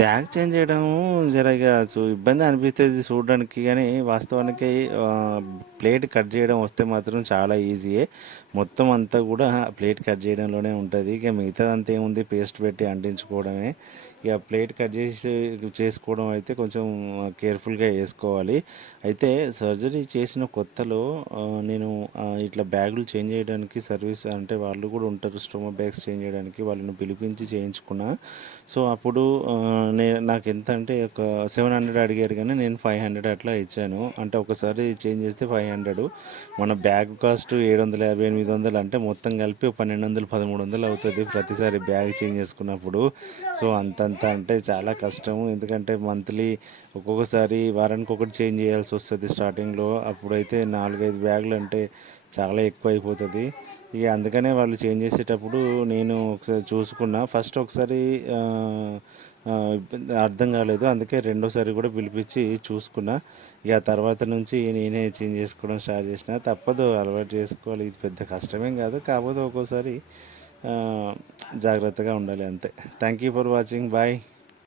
Bag change చేయడము జరగా ఇబ్బంది అనిపిస్తుంది చూడడానికి, కానీ వాస్తవానికి ప్లేట్ కట్ చేయడం వస్తే మాత్రం చాలా ఈజీయే. మొత్తం అంతా కూడా ప్లేట్ కట్ చేయడంలోనే ఉంటుంది. ఇక మిగతాదంతా ఏముంది, పేస్ట్ పెట్టి అంటించుకోవడమే. ఇక ప్లేట్ కట్ చేసి చేసుకోవడం అయితే కొంచెం కేర్ఫుల్గా వేసుకోవాలి. అయితే సర్జరీ చేసిన కొత్తలో నేను ఇట్లా బ్యాగులు చేంజ్ చేయడానికి సర్వీస్ అంటే వాళ్ళు కూడా ఉంటారు, స్టొమా బ్యాగ్స్ చేంజ్ చేయడానికి వాళ్ళని పిలిపించి చేయించుకున్నా. సో అప్పుడు నాకు ఎంత అంటే ఒక 700 అడిగారు, కానీ నేను 500 అట్లా ఇచ్చాను. అంటే ఒకసారి చేంజ్ చేస్తే 500, మన బ్యాగ్ కాస్ట్ 750 800 అంటే మొత్తం కలిపి 1200 1300 అవుతుంది ప్రతిసారి బ్యాగ్ చేంజ్ చేసుకున్నప్పుడు. సో అంతంత అంటే చాలా కష్టము, ఎందుకంటే మంత్లీ ఒక్కొక్కసారి వారానికి ఒకటి చేంజ్ చేయాల్సి వస్తుంది స్టార్టింగ్లో. అప్పుడైతే 4-5 బ్యాగులు అంటే చాలా ఎక్కువ అయిపోతుంది. ఇక అందుకనే వాళ్ళు చేంజ్ చేసేటప్పుడు నేను ఒకసారి చూసుకున్నా. ఫస్ట్ ఒకసారి అర్థం కాలేదు, అందుకే రెండోసారి కూడా పిలిపించి చూసుకున్నా. ఇక తర్వాత నుంచి నేనే చేంజ్ చేసుకోవడం స్టార్ట్ చేసిన. తప్పదు, అలవాటు చేసుకోవాలి. ఇది పెద్ద కష్టమేం కాదు, కాకపోతే ఒక్కోసారి జాగ్రత్తగా ఉండాలి అంతే. Thank you for watching. Bye.